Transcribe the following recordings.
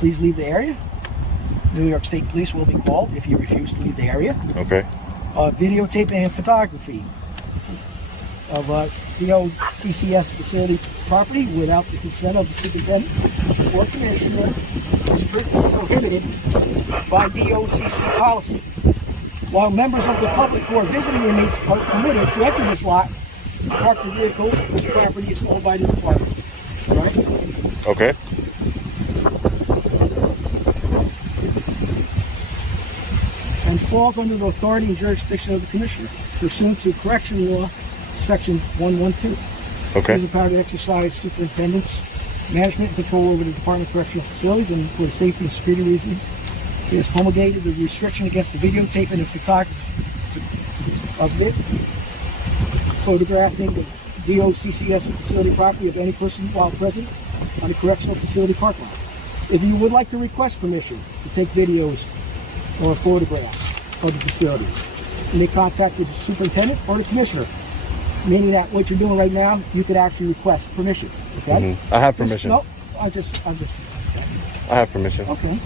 please leave the area. New York State Police will be called if you refuse to leave the area. Okay. Videotaping and photography of DOCCS facility property without the consent of the superintendent or commissioner is prohibited by DOCC policy. While members of the public who are visiting inmates are permitted to enter this lot and park their vehicles, this property is owned by the department. All right? Okay. And falls under the authority and jurisdiction of the commissioner pursuant to Correctional Law, Section 112. Okay. He has the power to exercise superintendent's management and control over the Department of Correctional Facilities, and for safety and security reasons, he has promulgated the restriction against the videotaping and photography of it, photographing the DOCCS facility property of any person while present on the correctional facility parking lot. If you would like to request permission to take videos or photographs of the facility, you may contact the superintendent or the commissioner, meaning that what you're doing right now, you could actually request permission. Okay? I have permission. I have permission. Okay.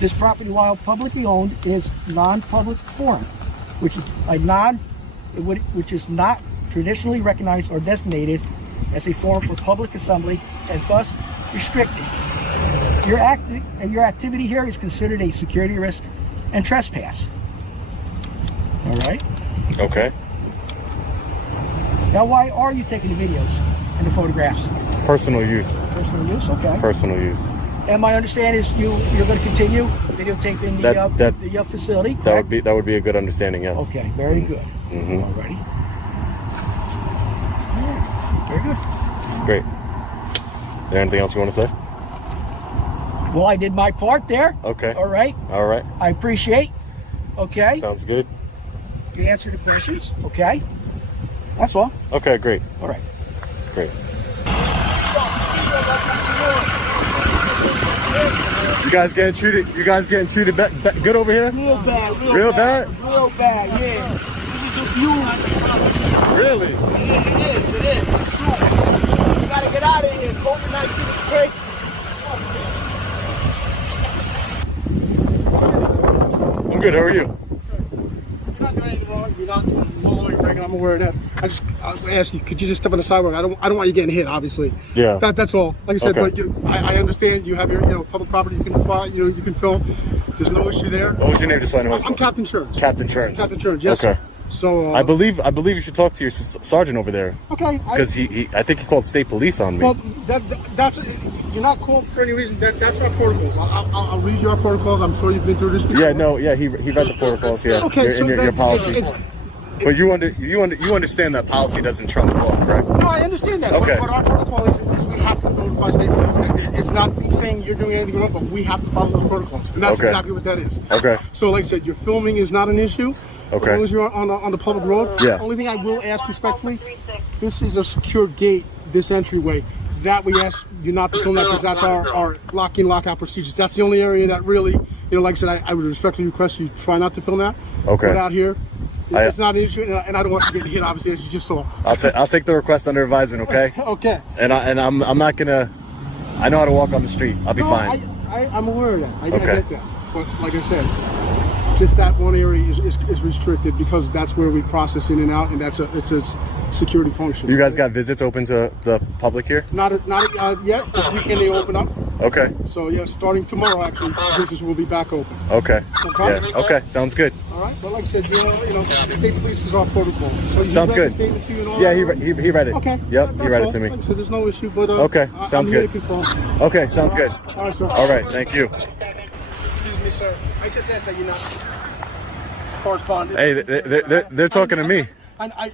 This property, while publicly owned, is non-public forum, which is not traditionally recognized or designated as a forum for public assembly, and thus restricted. Your activity here is considered a security risk and trespass. All right. Okay. Now, why are you taking the videos and the photographs? Personal use. Personal use. Okay. Personal use. And my understanding is you're going to continue videotaping the facility. Correct? That would be a good understanding. Yes. Okay. Very good. Alrighty. Very good. Great. Is there anything else you want to say? Well, I did my part there. Okay. All right. All right. I appreciate. Okay. Sounds good. You answered the questions. Okay. That's all. Okay. Great. All right. Great. You guys getting treated good over here? Real bad. Real bad? Real bad, yeah. This is abuse. Really? Yeah, it is. It's true. You gotta get out of here. COVID-19 is crazy. I'm good. How are you? You're not doing anything wrong. You're not doing anything. I'm aware of that. I ask you, could you just step on the sidewalk? I don't want you getting hit, obviously. Yeah. That's all. Like I said, Okay. but I understand you have your public property. You can fly. You can film. There's no issue there. What was your name? Just so I know. I'm Captain Church. Captain Church. Captain Church. Yes. Okay. Sir. So I believe you should talk to your sergeant over there. Okay. Because I think he called state police on me. Well, that's you're not called for any reason. That's our protocols. I'll read you our protocols. I'm sure you've been through this before. Yeah. No. Yeah. He read the protocols here. Okay. Your policy. But you understand that policy doesn't trump law, correct? No, I understand that. Okay. But our protocol is we have to notify state police. It's not saying you're doing anything wrong, but we have to follow those protocols, and that's exactly what that is. Okay. So, like I said, your filming is not an issue. Okay. As long as you're on the public road. Yeah. Only thing I will ask respectfully, this is a secure gate, this entryway. That we ask you not to film that because that's our lock-in, lock-out procedures. That's the only area that really, like I said, I would respectfully request you try not to film that. Okay. But out here, it's not an issue, and I don't want you to get hit, obviously, as you just saw. I'll take the request under advisement, okay? Okay. And I'm not gonna. I know how to walk on the street. I'll be fine. I'm aware of that. I Okay. get that. But like I said, just that one area is restricted because that's where we process in and out, and it's a security function. You guys got visits open to the public here? Not yet. This weekend they open up. Okay. So yeah, starting tomorrow actually, business will be back open. Okay. Okay. Yeah. Okay. Sounds good. All right. But like I said, the state police is our protocol. So Sounds good. The statement to you and all Yeah, that? he read it. Okay. Yep, he read it all. to me. Like I said, there's no issue. But Okay, sounds I'm here good. to confirm. Okay, sounds good. All right, sir. All right, thank you. Excuse me, sir. I just asked that you not correspond. Hey, they're talking to me. I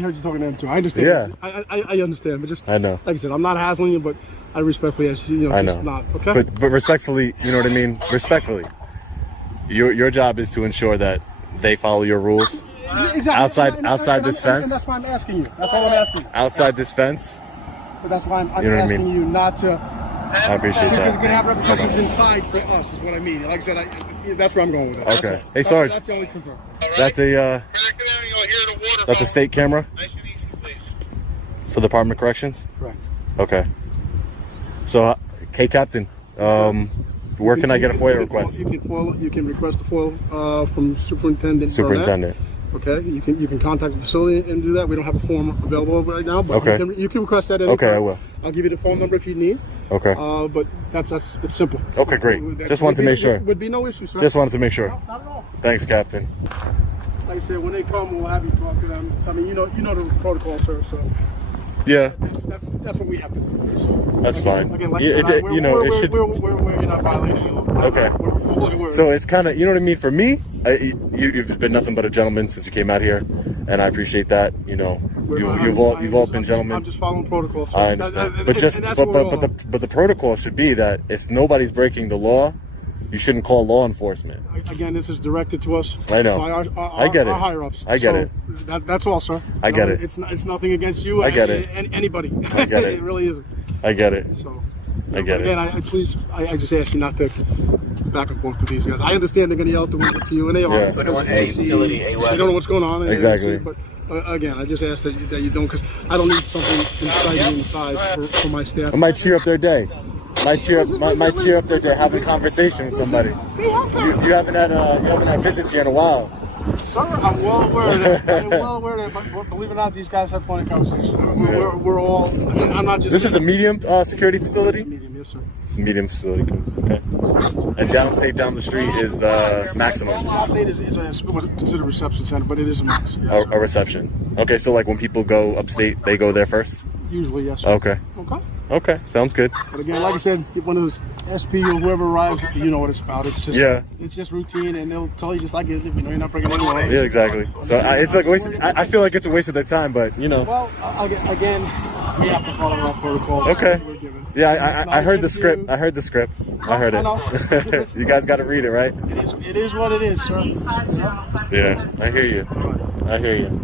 heard you talking to them too. I understand. Yeah. I understand, but just I know. Like I said, I'm not hassling you, but I respectfully ask you. I just know. not. Okay. But respectfully, you know what I mean? Respectfully. Your job is to ensure that they follow your rules. Exactly. Outside this fence. And that's why I'm asking you. That's all I'm asking you. Outside this fence. But that's why I'm You know what I asking mean? you not to. I appreciate Because that. it can have repercussions inside for us, is what I mean. Like I said, that's where I'm going with it. Okay. That's Hey, all. Sarge. That's the only concern. That's a state camera for the Department of Corrections. Correct. Okay. So, hey, Captain. Where can I get a FOIA request? You can request a FOIA from Superintendent. Superintendent. Okay, you can contact the facility and do that. We don't have a form available right now, but Okay. you can request that. Anytime. Okay, I will. I'll give you the phone number if you need. Okay. But it's simple. Okay, great. Just wanted to make sure. Would be no issue, sir. Just wanted to make sure. No, not at all. Thanks, Captain. Like I said, when they come, we'll have you talk to them. I mean, you know the protocol, sir. So Yeah, that's what we have to do. So, that's fine. Again, like Yeah, I said, it should. we're not violating any law. Okay. So it's kind of, you know what I mean? For me, you've been nothing but a gentleman since you came out here, and I appreciate that. You know, you've all been gentlemen. I'm just following protocol. So I understand, but the protocol should be that if nobody's breaking the law, you shouldn't call law enforcement. Again, this is directed to us. I know. By I get it. Our higher ups. I get So it. That's all, sir. I get it. It's nothing against you. I get it. And anybody. I get it. It really isn't. I get it. So. I get it. Again, I just ask you not to back and forth to these guys. I understand they're going to yell to you, and they are. Yeah. Because they don't know what's going on. Exactly. But again, I just ask that you don't, because I don't need something inciting inside for my staff. I might cheer up their day. Might cheer up their day. Having a conversation with somebody. You haven't had visits here in a while. Sir, I'm well aware of that. But believe it or not, these guys have plenty of conversation. We're all. I mean, I'm not just. This is a medium security facility. Medium, yes, sir. It's a medium facility. Okay. And downstate down the street is maximum. Downstate is what's considered a reception center, but it is a max. Yes, A reception. Okay, so like when people go upstate, they go there first. Usually, yes. Sir. Okay. Okay. Okay, sounds good. But again, like I said, when it was SP or whoever arrives, you know what it's about. It's just It's just routine, and they'll tell you just like it. You know, you're not breaking any law. Yeah, exactly. So it's like waste. I feel like it's a waste of their time, but you know. Well, again, we have to follow our protocol. Okay. We're given. Yeah, I heard the script. I heard the script. I heard I it. know. You guys got to read it, right? It is what it is, sir. Yeah, I hear you. I hear you.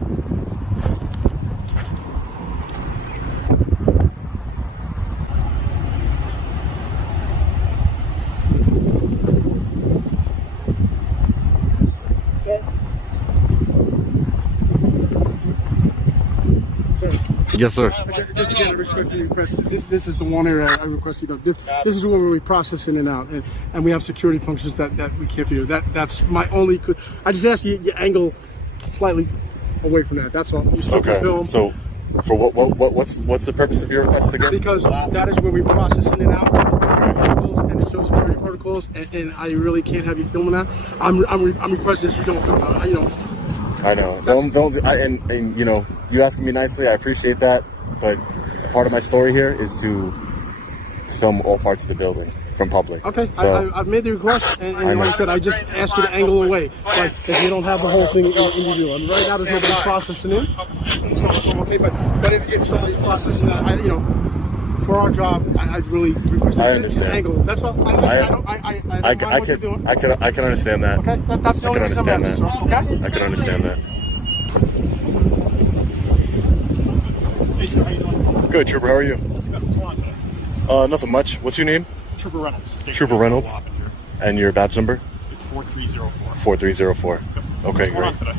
Yes, sir. Just again, I respectfully request. This is the one area I request you go. This is where we process in and out, and we have security functions that we can't do. That's my only. I just ask you angle slightly away from that. That's all. You still can film. So, for what's the purpose of your request again? Because that is where we process in and out and the social security protocols, and I really can't have you filming that. I'm requesting that you don't film that. You know. I know. And you know, you asking me nicely, I appreciate that. But part of my story here is to film all parts of the building from public. Okay, so, I've made the request, and like I said, I just asked you to angle away. Like, if you don't have the whole thing in your view. And right now, there's nobody processing in. So I'm okay, but if somebody's processing that, you know, for our job, I'd really request that. I understand. Just angle. That's all. I can understand that. Okay, that's the only thing I'm asking, sir. Okay? I can understand that. Hey, sir, how you doing? Good, Trooper. How are you? What's going on today? Nothing much. What's your name? Trooper Reynolds. Trooper Reynolds. And your badge number? It's 4304. 4304. Okay, What's going great. on today?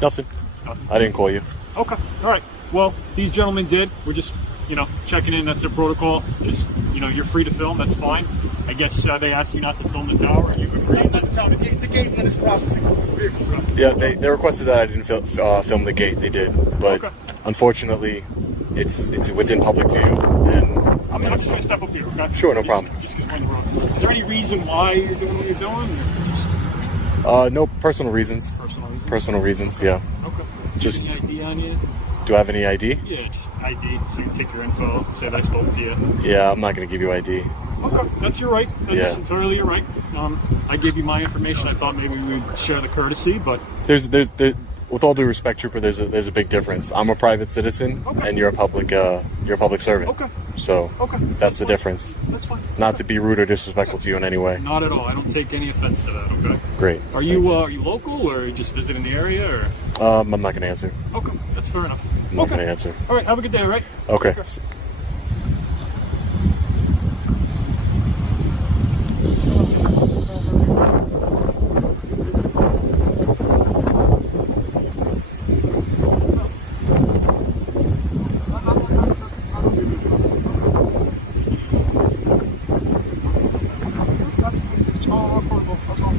Nothing. Nothing. I didn't call you. Okay. All right. Well, these gentlemen did. We're just, you know, checking in. That's their protocol. Just, you know, you're free to film. That's fine. I guess they asked you not to film the tower. You agreed. The gate when it's processing vehicles. Yeah, they requested that I didn't film the gate. They did, but unfortunately, it's within public view, and I'm just going to step up here, okay? Sure, no problem. Just get on the road. Is there any reason why you're doing what you're doing? Or just no personal reasons. personal reasons? Personal reasons, yeah. Okay. Just- Do you have any ID on you? Do I have any ID? Yeah, just ID. So you can take your info, say that I spoke to you. Yeah, I'm not going to give you ID. Okay, that's your right. That's Yeah. entirely your right. I gave you my information. I thought maybe we would share the courtesy, but There's with all due respect, Trooper, there's a big difference. I'm a private citizen, and you're a public servant. Okay. So Okay. that's the difference. That's fine. Not to be rude or disrespectful to you in any way. Not at all. I don't take any offense to that. Okay. Great. Are you local, or are you just visiting the area, or? I'm not going to answer. Okay, that's fair enough. I'm not going to answer. All right. Have a good day. All right. Okay. It's all our protocol. That's all.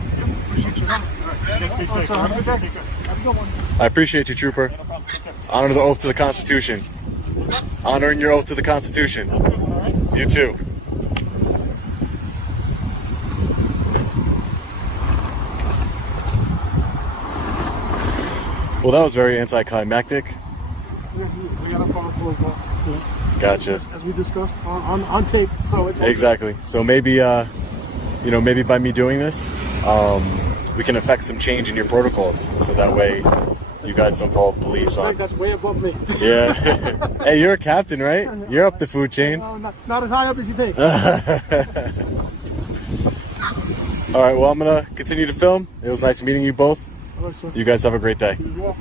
Appreciate you coming. You guys stay safe. Have a good day. Take care. Have a good one. I appreciate you, Trooper. No problem. Take care. Honor the oath to the Constitution. Honoring your oath to the Constitution. All right. You too. Well, that was very anticlimactic. We got to follow protocol. Yeah. Gotcha. As we discussed on tape. So it's Exactly. So maybe, maybe by me doing this, we can affect some change in your protocols, so that way you guys don't call police on. That's way above me. Yeah. Hey, you're a captain, right? You're up the food chain. No, not as high up as you think. All right. Well, I'm gonna continue to film. It was nice meeting you both. All right, sir. You guys have a great day. You as well.